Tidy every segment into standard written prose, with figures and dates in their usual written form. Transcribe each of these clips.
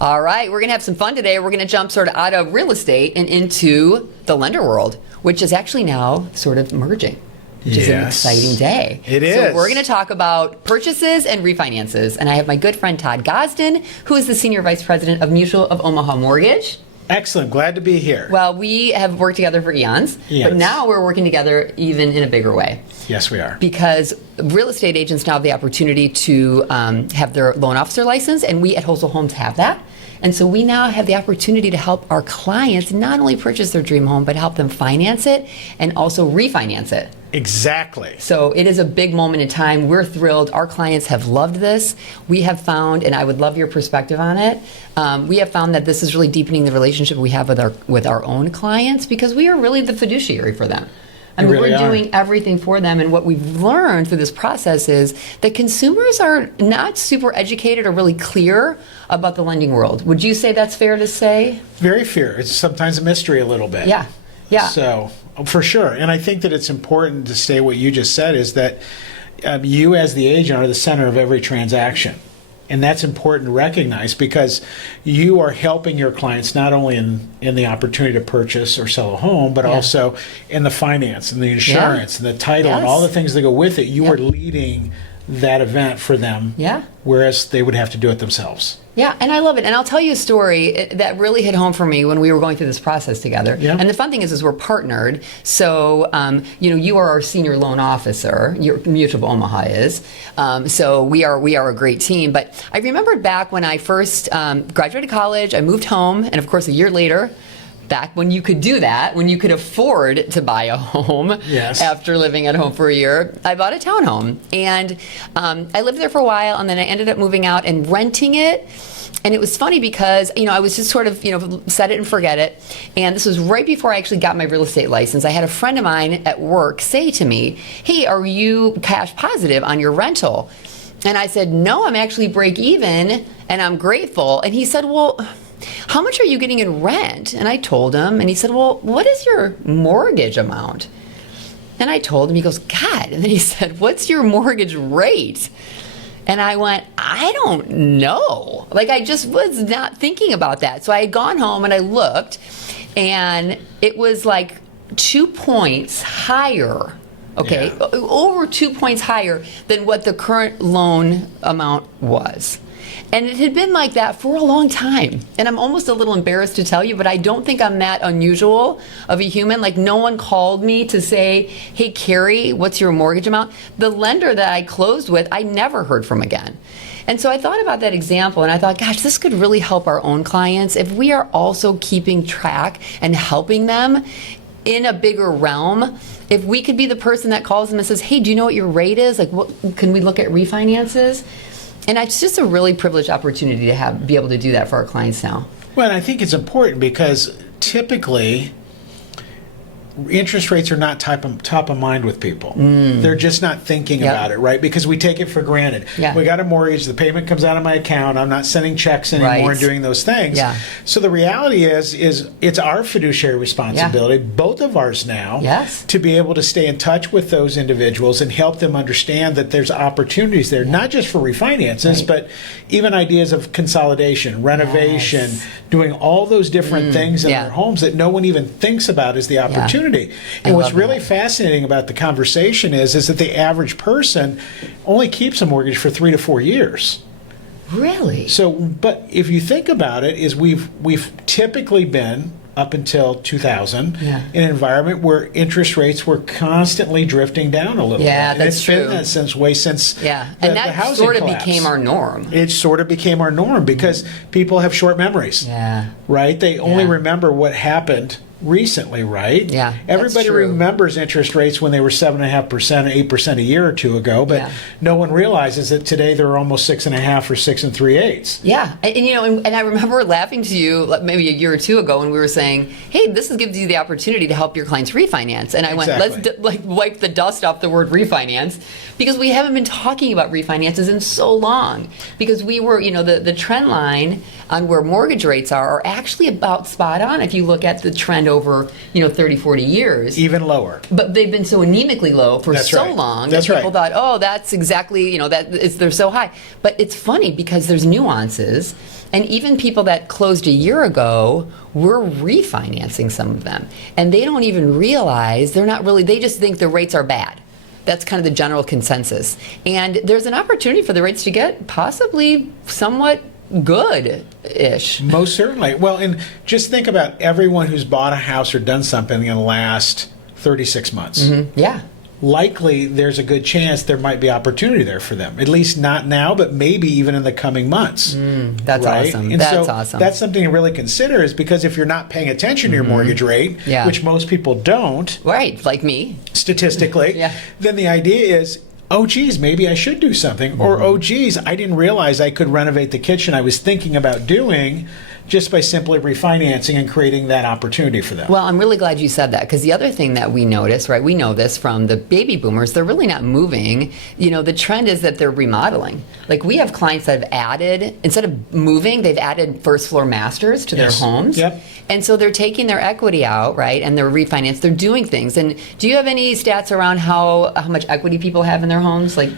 All right, we're going to have some fun today. We're going to jump sort of out of real estate and into the lender world, which is actually now sort of merging, which is an exciting day. It is. So we're going to talk about purchases and refinances. And I have my good friend Todd Gosden, who is the Senior Vice President of Mutual of Omaha Mortgage. Excellent. Glad to be here. Well, we have worked together for eons, but now we're working together even in a bigger way. Yes, we are. Because real estate agents now have the opportunity to have their loan officer license, and we at Holzl Homes have that. And so we now have the opportunity to help our clients not only purchase their dream home, but help them finance it and also refinance it. Exactly. So it is a big moment in time. We're thrilled. Our clients have loved this. We have found, and I would love your perspective on it, we have found that this is really deepening the relationship we have with our own clients, because we are really the fiduciary for them. I mean, we're doing everything for them, and what we've learned through this process is that consumers are not super educated or really clear about the lending world. Would you say that's fair to say? Very fair. It's sometimes a mystery a little bit. Yeah. Yeah. So, for sure. And I think that it's important to say what you just said is that you as the agent are the center of every transaction. And that's important to recognize, because you are helping your clients not only in the opportunity to purchase or sell a home, but also in the finance and the insurance and the title and all the things that go with it. You are leading that event for them, whereas they would have to do it themselves. Yeah, and I love it. And I'll tell you a story that really hit home for me when we were going through this process together. Yeah. And the fun thing is we're partnered. So, you are our senior loan officer. Your Mutual of Omaha is. So we are a great team. But I remembered back when I first graduated college, I moved home, and of course a year later, back when you could do that, when you could afford to buy a home after living at home for a year, I bought a townhome. And I lived there for a while, and then I ended up moving out and renting it. And it was funny because, I was just sort of, set it and forget it. And this was right before I actually got my real estate license. I had a friend of mine at work say to me, "Hey, are you cash positive on your rental?" And I said, "No, I'm actually break even, and I'm grateful." And he said, "Well, how much are you getting in rent?" And I told him, and he said, "Well, what is your mortgage amount?" And I told him. He goes, "God." And then he said, "What's your mortgage rate?" And I went, "I don't know." Like, I just was not thinking about that. So I had gone home and I looked, and it was like 2 points higher, over 2 points higher than what the current loan amount was. And it had been like that for a long time. And I'm almost a little embarrassed to tell you, but I don't think I'm that unusual of a human. Like, no one called me to say, "Hey, Carrie, what's your mortgage amount?" The lender that I closed with, I never heard from again. And so I thought about that example, and I thought, gosh, this could really help our own clients if we are also keeping track and helping them in a bigger realm. If we could be the person that calls them and says, "Hey, do you know what your rate is? Like, what can we look at refinances?" And it's just a really privileged opportunity to be able to do that for our clients now. Well, and I think it's important because typically interest rates are not top of mind with people. They're just not thinking about it, right? Because we take it for granted. We got a mortgage, the payment comes out of my account, I'm not sending checks anymore and doing those things. So the reality is it's our fiduciary responsibility, both of ours now, to be able to stay in touch with those individuals and help them understand that there's opportunities there, not just for refinances, but even ideas of consolidation, renovation, doing all those different things in their homes that no one even thinks about as the opportunity. And what's really fascinating about the conversation is that the average person only keeps a mortgage for 3 to 4 years. Really? So, but if you think about it, is we've typically been up until 2000 in an environment where interest rates were constantly drifting down a little bit. That's true. It's been that since and that the housing sort of collapse. became our norm. It sort of became our norm because people have short memories. Right? They only remember what happened recently, right? Everybody remembers interest rates when they were 7.5% or 8% a year or two ago, but no one realizes that today they're almost 6.5 or 6 3/8. And I remember laughing to you maybe a year or two ago when we were saying, "Hey, this gives you the opportunity to help your clients refinance." And I went, "Let's wipe the dust off the word refinance," because we haven't been talking about refinances in so long. Because we were, the trend line on where mortgage rates are actually about spot on if you look at the trend over 30, 40 years. Even lower. But they've been so anemically low for long that people thought, "Oh, that's exactly, they're so high." But it's funny because there's nuances. And even people that closed a year ago, we're refinancing some of them. And they don't even realize they just think the rates are bad. That's kind of the general consensus. And there's an opportunity for the rates to get possibly somewhat good-ish. Most certainly. Well, and just think about everyone who's bought a house or done something in the last 36 months. Mm-hmm. Yeah. Likely there's a good chance there might be opportunity there for them. At least not now, but maybe even in the coming months. That's right? awesome. And that's so awesome. That's something to really consider, is because if you're not paying attention to your mortgage rate, which most people don't, right, like me, statistically, then the idea is, oh, geez, maybe I should do something. Or, oh, geez, I didn't realize I could renovate the kitchen I was thinking about doing, just by simply refinancing and creating that opportunity for them. Well, I'm really glad you said that, because the other thing that we notice, right, we know this from the baby boomers, they're really not moving. The trend is that they're remodeling. Like, we have clients that have added, instead of moving, they've added first floor masters to their homes. Yep. And so they're taking their equity out, right, and they're refinanced. They're doing things. And do you have any stats around how much equity people have in their homes? Like,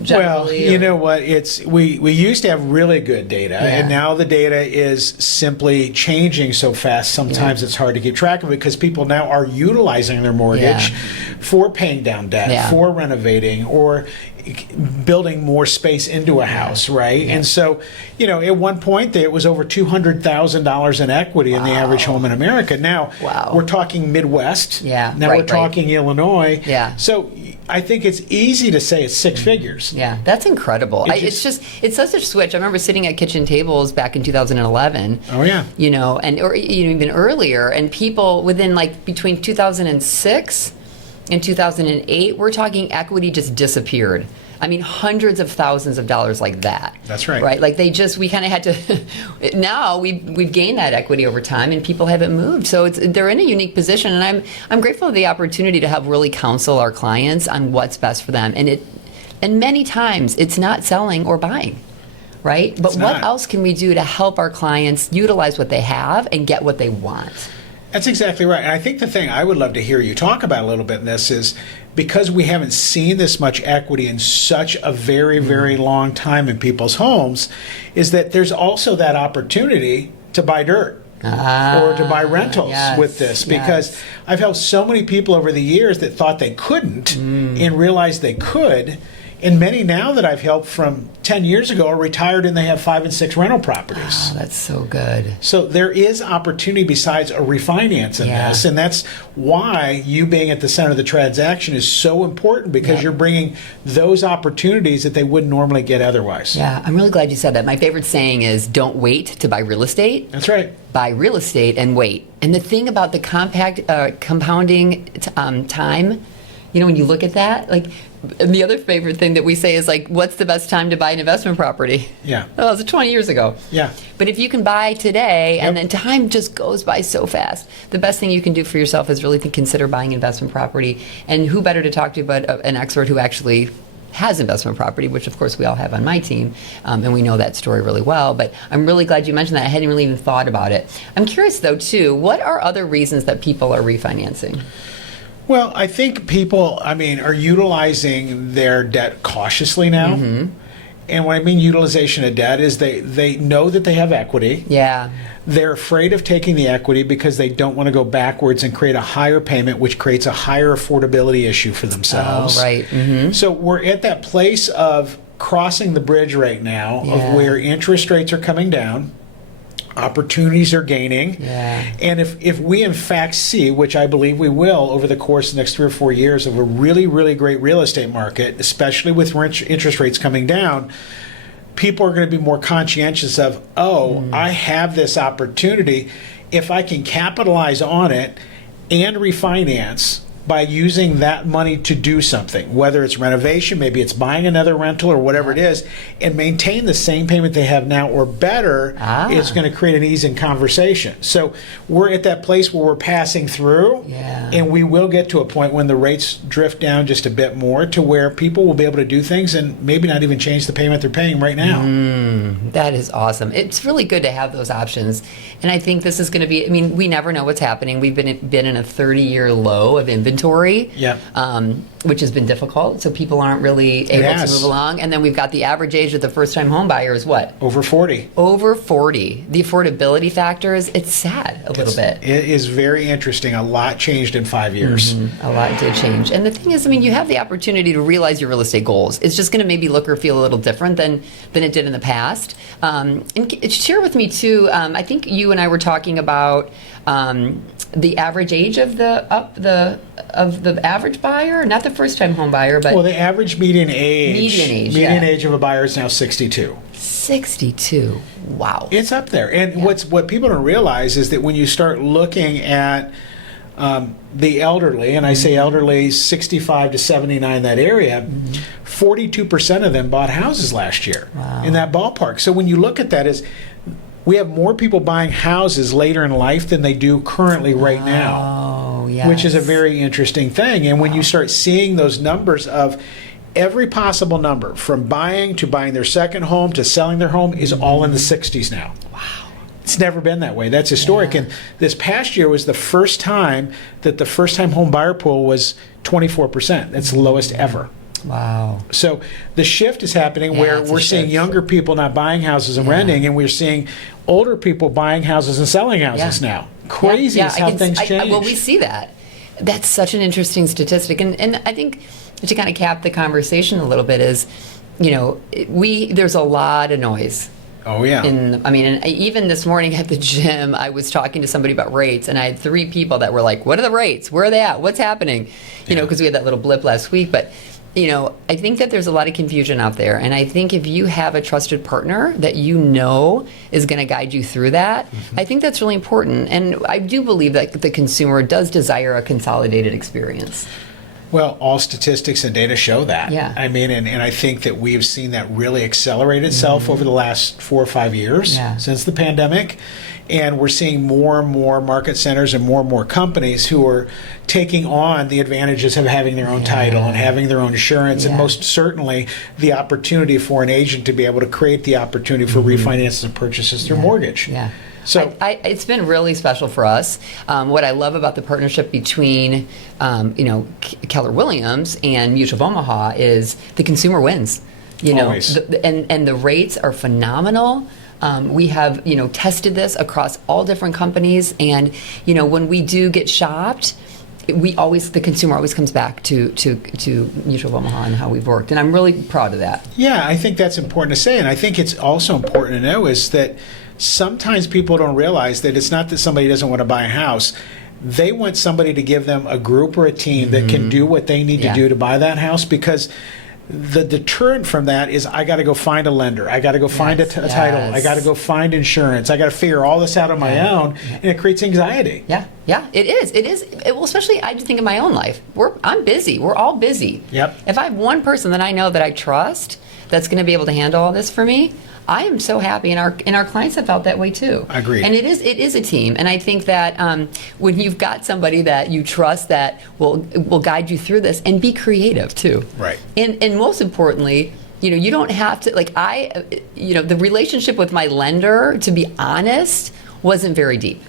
generally, well, you know what? We used to have really good data, and now the data is simply changing so fast. Sometimes it's hard to keep track of it, because people now are utilizing their mortgage for paying down debt, for renovating, or building more space into a house, right? And so, at one point there was over $200,000 in equity in the average home in America. Now we're talking Midwest. Now we're talking Illinois. So I think it's easy to say it's six figures. Yeah, that's incredible. It's such a switch. I remember sitting at kitchen tables back in 2011. Oh yeah. Or even earlier, and people within between 2006 and 2008, we're talking equity just disappeared. I mean, hundreds of thousands of dollars like that. That's right. Right? We kind of had to, now we've gained that equity over time, and people haven't moved. So they're in a unique position, and I'm grateful for the opportunity to help really counsel our clients on what's best for them. And many times it's not selling or buying, right? But what else can we do to help our clients utilize what they have and get what they want? That's exactly right. And I think the thing I would love to hear you talk about a little bit in this is, because we haven't seen this much equity in such a very, very long time in people's homes, is that there's also that opportunity to buy dirt. Or to buy rentals with this, because I've helped so many people over the years that thought they couldn't and realized they could. And many now that I've helped from 10 years ago are retired, and they have 5 and 6 rental properties. Oh, that's so good. So there is opportunity besides a refinance in this. And that's why you being at the center of the transaction is so important, because you're bringing those opportunities that they wouldn't normally get otherwise. Yeah, I'm really glad you said that. My favorite saying is, don't wait to buy real estate. That's right. Buy real estate and wait. And the thing about the compounding time, when you look at that, and the other favorite thing that we say is what's the best time to buy an investment property? Yeah. Oh, it was 20 years ago. Yeah. But if you can buy today, and then time just goes by so fast, the best thing you can do for yourself is really to consider buying investment property. And who better to talk to but an expert who actually has investment property, which of course we all have on my team, and we know that story really well. But I'm really glad you mentioned that. I hadn't really even thought about it. I'm curious though too, what are other reasons that people are refinancing? Well, I think people, are utilizing their debt cautiously now. And when I mean utilization of debt is they know that they have equity. Yeah. They're afraid of taking the equity because they don't want to go backwards and create a higher payment, which creates a higher affordability issue for themselves. Oh, right. So we're at that place of crossing the bridge right now of where interest rates are coming down. Opportunities are gaining. And if we in fact see, which I believe we will over the course of the next 3 or 4 years, of a really, really great real estate market, especially with interest rates coming down, people are going to be more conscientious of, I have this opportunity. If I can capitalize on it and refinance by using that money to do something, whether it's renovation, maybe it's buying another rental or whatever it is, and maintain the same payment they have now or better, it's going to create an ease in conversation. So we're at that place where we're passing through, and we will get to a point when the rates drift down just a bit more to where people will be able to do things and maybe not even change the payment they're paying right now. That is awesome. It's really good to have those options. And I think this is going to be, we never know what's happening. We've been in a 30-year low of inventory inventory, Yeah. which has been difficult. So people aren't really able to move along. And then we've got the average age of the first-time home buyer is what? Over 40. Over 40. The affordability factors, it's sad a little bit. It is very interesting. A lot changed in 5 years. A lot did change. And the thing is, I mean, you have the opportunity to realize your real estate goals. It's just going to maybe look or feel a little different than it did in the past. And share with me, too, I think you and I were talking about the average age of the average buyer, not the first-time home buyer, but the average median age of a buyer is now 62. 62. Wow. It's up there. And what people don't realize is that when you start looking at the elderly, and I say elderly 65 to 79, that area, 42% of them bought houses last year in that ballpark. So when you look at that, we have more people buying houses later in life than they do currently right now, which is a very interesting thing. And when you start seeing those numbers of every possible number, from buying to buying their second home to selling their home, is all in the 60s now. Wow. It's never been that way. That's historic. And this past year was the first time that the first-time home buyer pool was 24%. That's the lowest ever. Wow. So the shift is happening where we're seeing younger people not buying houses and renting, and we're seeing older people buying houses and selling houses now. Crazy is how things change. Well, we see that. That's such an interesting statistic. And I think to kind of cap the conversation a little bit is, there's a lot of noise. Oh, yeah. And even this morning at the gym, I was talking to somebody about rates, and I had 3 people that were like, what are the rates? Where are they at? What's happening? Because we had that little blip last week. But I think that there's a lot of confusion out there. And I think if you have a trusted partner that is going to guide you through that, I think that's really important. And I do believe that the consumer does desire a consolidated experience. Well, all statistics and data show that. Yeah. I mean, and I think that we have seen that really accelerate itself over the last 4 or 5 years since the pandemic. And we're seeing more and more market centers and more companies who are taking on the advantages of having their own title and having their own insurance, and most certainly the opportunity for an agent to be able to create the opportunity for refinances and purchases through mortgage. Yeah. So it's been really special for us. What I love about the partnership between, Keller Williams and Mutual of Omaha is the consumer wins. Always. And the rates are phenomenal. We have, tested this across all different companies, and when we do get shopped, the consumer always comes back to Mutual of Omaha and how we've worked, and I'm really proud of that. Yeah, I think that's important to say, and I think it's also important to know is that sometimes people don't realize that it's not that somebody doesn't want to buy a house. They want somebody to give them a group or a team that can do what they need to do to buy that house, because the deterrent from that is I got to go find a lender. I got to go find a title. I got to go find insurance. I got to figure all this out on my own, and it creates anxiety. Yeah, it is. Well, especially I just think of my own life. I'm busy. We're all busy. Yep. If I have one person that I know that I trust that's going to be able to handle all this for me, I am so happy, and our clients have felt that way too. Agreed. And it is a team, and I think that when you've got somebody that you trust that will guide you through this, and be creative too. Right. And most importantly, you don't have to the relationship with my lender, to be honest, wasn't very deep,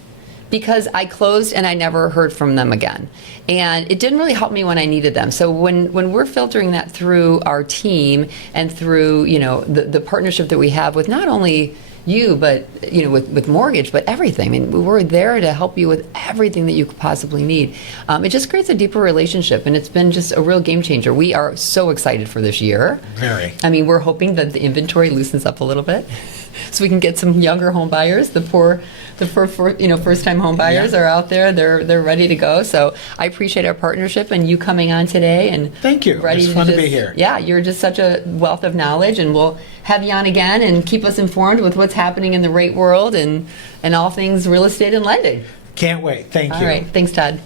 because I closed and I never heard from them again. And it didn't really help me when I needed them. So when we're filtering that through our team and through, the partnership that we have with not only you, but, with mortgage, but everything. I mean, we're there to help you with everything that you could possibly need. It just creates a deeper relationship, and it's been just a real game changer. We are so excited for this year. Very. I mean, we're hoping that the inventory loosens up a little bit, so we can get some younger home buyers. First-time home buyers are out there. They're ready to go. So I appreciate our partnership and you coming on today. And thank you. It's fun to be here. Yeah, you're just such a wealth of knowledge, and we'll have you on again and keep us informed with what's happening in the rate world and all things real estate and lending. Can't wait. Thank you. All right. Thanks, Todd.